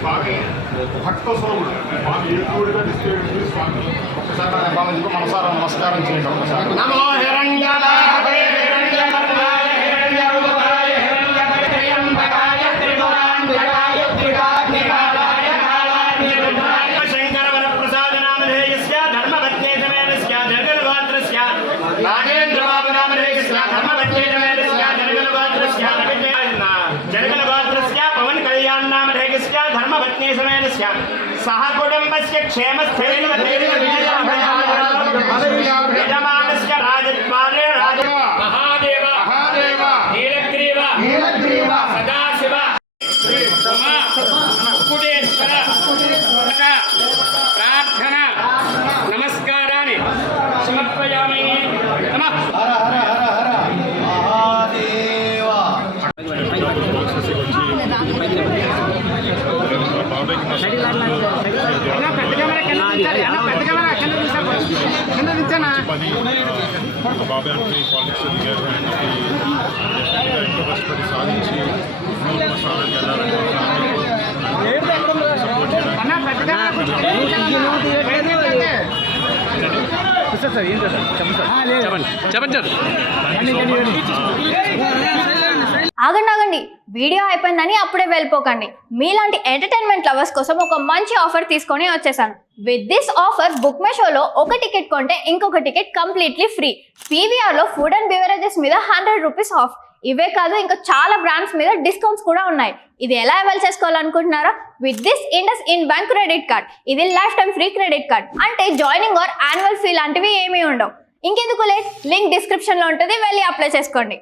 स्वामी भक्त स्वरूप स्वामी स्वामी बाबाजी को मनसारा नमस्कार नमो हिरण्यनाभाय हिरण्यगर्भाय हिरण्यरूपाय हिरण्यकट्टयम्बकाय त्रिपुरान्धकाय त्रिकाग्निकालाय कालाग्निरुद्राय शंकरवरप्रसाद नामधेयस्य धर्मपत्नी समेतस्य जगन्मात्रस्य नागेन्द्रबाबु नामधेयस्य धर्मपत्नी समेतस्य जगन्मात्रस्य जगन्मात्रस्य पवन कल्याण नामधेयस्य धर्मपत्नी समेतस्य सह कुटुंबस्य क्षेमस्थैर्यमानस्य राजद्वारे राज महादेव महादेव नीलग्रीव नीलग्रीव सदाशिव उमा कुटेश्वर प्रार्थना नमस्काराणि समर्पयामि नमः हर हर हर हर महादेव బాబాయ్ అంటే పాలిటిక్స్ దిగారు ఆయనకి ఎంతో కష్టపడి సాధించి స్థానానికి వెళ్ళాలని సపోర్ట్ ఆగండి వీడియో అయిపోయిందని అప్పుడే వెళ్ళిపోకండి. మీలాంటి ఎంటర్టైన్మెంట్ లవర్స్ కోసం ఒక మంచి ఆఫర్ తీసుకొని వచ్చేసాను. With this offer book my షోలో ఒక టికెట్ కొంటే ఇంకొక టికెట్ కంప్లీట్లీ ఫ్రీ. పీవీఆర్లో ఫుడ్ అండ్ బెవరేజెస్ మీద 100 రూపీస్ ఆఫ్. ఇవే కాదు ఇంకా చాలా బ్రాండ్స్ మీద డిస్కౌంట్స్ కూడా ఉన్నాయి. ఇది ఎలా అవైల్ చేసుకోవాలనుకుంటున్నారా? With this IndusInd bank credit card. ఇది lifetime free credit card. అంటే జాయినింగ్ ఆర్ యాన్యువల్ ఫీ లాంటివి ఏమీ ఉండవు. ఇంకెందుకు లేట్, లింక్ డిస్క్రిప్షన్లో ఉంటుంది, వెళ్ళి అప్లై చేసుకోండి.